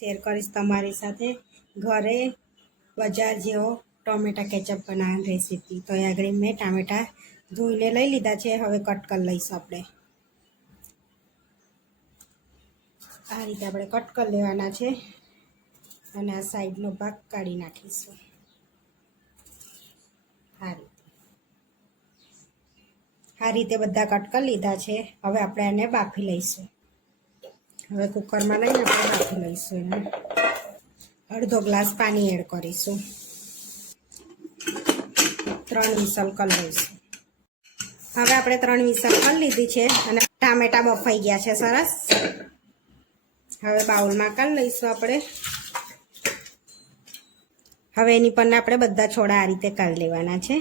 Share કરીશ તમારી સાથે. ઘરે બજાર જેવો ટોમેટા કેચઅપ બનાવવાની રેસીપી. તો એ આગળ મેં ટામેટા ધોઈને લઈ લીધા છે. હવે કટ કરી લઈશું આપણે. આ રીતે આપણે કટ કરી લેવાના છે. અને આ સાઈડનો ભાગ કાઢી નાખીશું. આ રીતે. આ રીતે બધા કટ કરી લીધા છે. હવે આપણે એને બાફી લઈશું. હવે કુકરમાં લઈને આપણે નાખી લઈશું એને. અડધો ગ્લાસ પાણી એડ કરીશું. ત્રણ વિસલ કરી લઈશું. હવે આપણે ત્રણ વિસલ કરી લીધી છે અને ટામેટા બફાઈ ગયા છે સરસ. હવે બાઉલમાં કરી લઈશું આપણે. હવે એની પર આપણે બધા છોડા આ રીતે કાઢી લેવાના છે.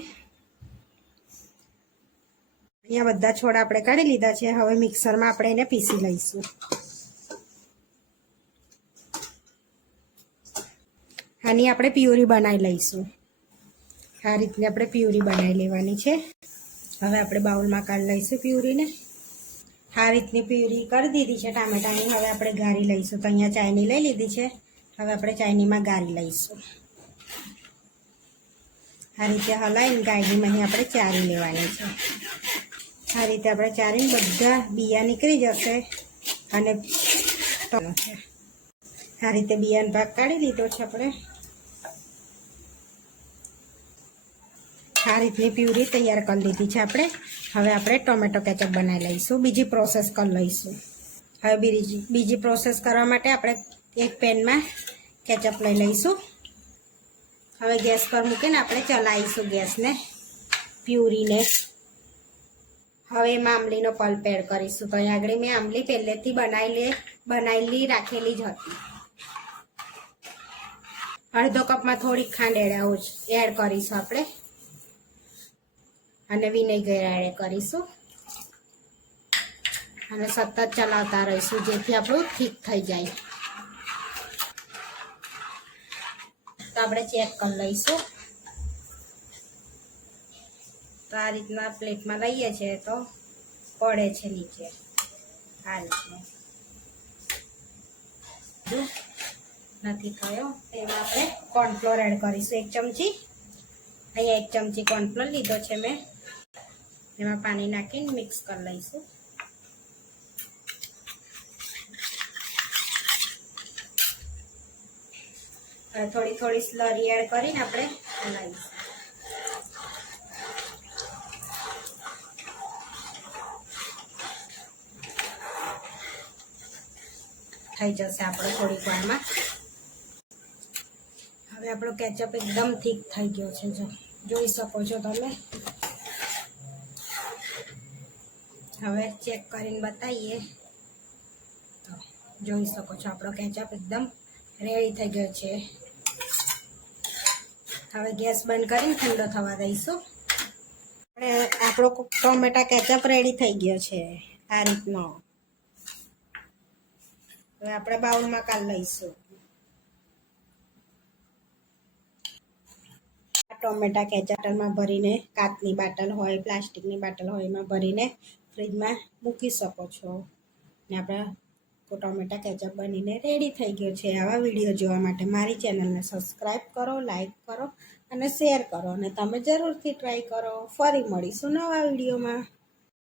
અહીંયા બધા છોડા આપણે કાઢી લીધા છે. હવે મિક્સરમાં આપણે એને પીસી લઈશું. આની આપણે પ્યુરી બનાવી લઈશું. આ રીતની આપણે પ્યુરી બનાવી લેવાની છે. હવે આપણે બાઉલમાં કાઢી લઈશું પ્યુરીને. આ રીતની પ્યુરી કરી દીધી છે ટામેટાની. હવે આપણે ગાળી લઈશું. તો અહીંયા ચાયની લઈ લીધી છે. હવે આપણે ચાયનીમાં ગારી લઈશું. આ રીતે હલાવીને ગાળીમાં અહીં આપણે ચારી લેવાની છે. આ રીતે આપણે ચારીને બધા બિયા નીકળી જશે અને આ રીતે બિયાનો ભાગ કાઢી લીધો છે આપણે. આ રીતની પ્યુરી તૈયાર કરી લીધી છે આપણે. હવે આપણે ટોમેટો કેચઅપ બનાવી લઈશું. બીજી પ્રોસેસ કરી લઈશું. હવે બીજી બીજી પ્રોસેસ કરવા માટે આપણે એક પેનમાં કેચઅપ લઈ લઈશું. હવે ગેસ પર મૂકીને આપણે ચલાવીશું ગેસને, પ્યુરીને. હવે એમાં આંબલીનો પલ્પ એડ કરીશું. તો આગળ મેં આંબલી પહેલેથી બનાવી બનાવેલી રાખેલી જ હતી. અડધો કપમાં થોડીક ખાંડ એડ એડ કરીશું આપણે. અને વિનય એડ કરીશું. અને સતત ચલાવતા રહીશું, જેથી આપણું ઠીક થઈ જાય. તો આપણે ચેક કરી લઈશું. તો આ રીતના પ્લેટમાં લઈએ છીએ તો પડે છે નીચે. આ રીતે નથી થયો. એમાં આપણે કોર્નફ્લોર એડ કરીશું. એક ચમચી. અહીંયા એક ચમચી કોર્નફ્લોર લીધો છે મેં. એમાં પાણી નાખીને મિક્સ કરી લઈશું. હવે થોડી થોડી સ્લરી એડ કરીને આપણે હલાવીશું. થઈ જશે આપણો થોડીક વારમાં. હવે આપણો કેચઅપ એકદમ થીક થઈ ગયો છે. જો જોઈ શકો છો તમે. હવે ચેક કરીને બતાવીએ. તો જોઈ શકો છો, આપણો કેચઅપ એકદમ રેડી થઈ ગયો છે. હવે ગેસ બંધ કરીને ઠંડો થવા દઈશું. આપણે ટોમેટા કેચઅપ રેડી થઈ ગયો છે, આ રીતનો. હવે આપણે બાઉલમાં કાલ લઈશું. ટોમેટા કેચઅપમાં ભરીને કાચની બાટલ હોય, પ્લાસ્ટિકની બાટલ હોય, એમાં ભરીને ફ્રીજમાં મૂકી શકો છો. ને આપણા ટોમેટા કેચઅપ બનીને રેડી થઈ ગયો છે. આવા વીડિયો જોવા માટે મારી ચેનલને સબસ્ક્રાઈબ કરો લાઈક કરો અને શેર કરો. અને તમે જરૂરથી ટ્રાય કરો. ફરી મળીશું નવા વિડીયોમાં